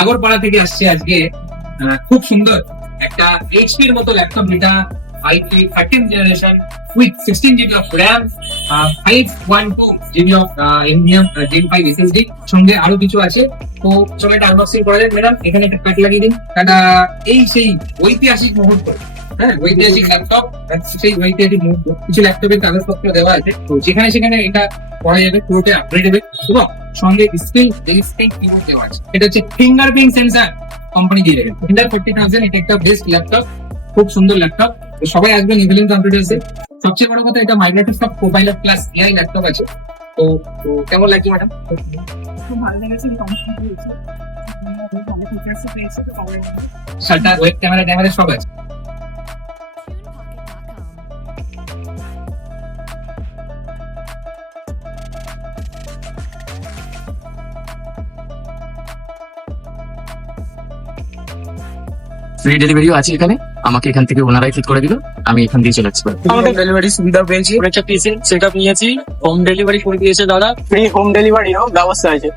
আগরপাড়া থেকে আসছে আজকে। খুব সুন্দর একটা এইচপির মতো ল্যাপটপ, যেটা i3 13th generation with 16 GB of RAM, 512 GB of NVMe Gen 5 SSD, সঙ্গে আরো কিছু আছে। তো চলো এটা আনবক্সিং করা যাক। ম্যাডাম এখানে একটা কাট লাগিয়ে দিন। কাটা এই সেই ঐতিহাসিক মুহূর্ত, হ্যাঁ ঐতিহাসিক ল্যাপটপ, সেই ঐতিহাসিক মুহূর্ত। কিছু ল্যাপটপের কাগজপত্র দেওয়া আছে, তো যেখানে সেখানে এটা করা যাবে, পুরোটা আপগ্রেডেবল। এবং সঙ্গে স্ক্রিন রেজিস্ট্যান্ট কিবোর্ড দেওয়া আছে। এটা হচ্ছে ফিঙ্গারপ্রিন্ট সেন্সর কোম্পানি দিয়ে দেবে। ইন্টার 40,000, এটা একটা বেস্ট ল্যাপটপ, খুব সুন্দর ল্যাপটপ। তো সবাই আসবেন ইভিলিন কম্পিউটার্সে। সবচেয়ে বড় কথা, এটা Microsoft copilot plus AI laptop আছে। তো তো কেমন লাগছে ম্যাডাম? খুব ভালো লেগেছে, কমফোর্টেবল হয়েছে, ভালো ফিচার্স পেয়েছে। তো শাটার, ওয়েব ক্যামেরা ট্যামেরা সব আছে। ফ্রি ডেলিভারিও আছে এখানে, আমাকে এখান থেকে ওনারাই ঠিক করে দিল, আমি এখান দিয়ে চলে যাচ্ছি। আমাদের ডেলিভারি সুবিধা পেয়েছি, একটা পিসি সেটআপ নিয়েছি, হোম ডেলিভারি করে দিয়েছে দাদা। ফ্রি হোম ডেলিভারিও ব্যবস্থা আছে।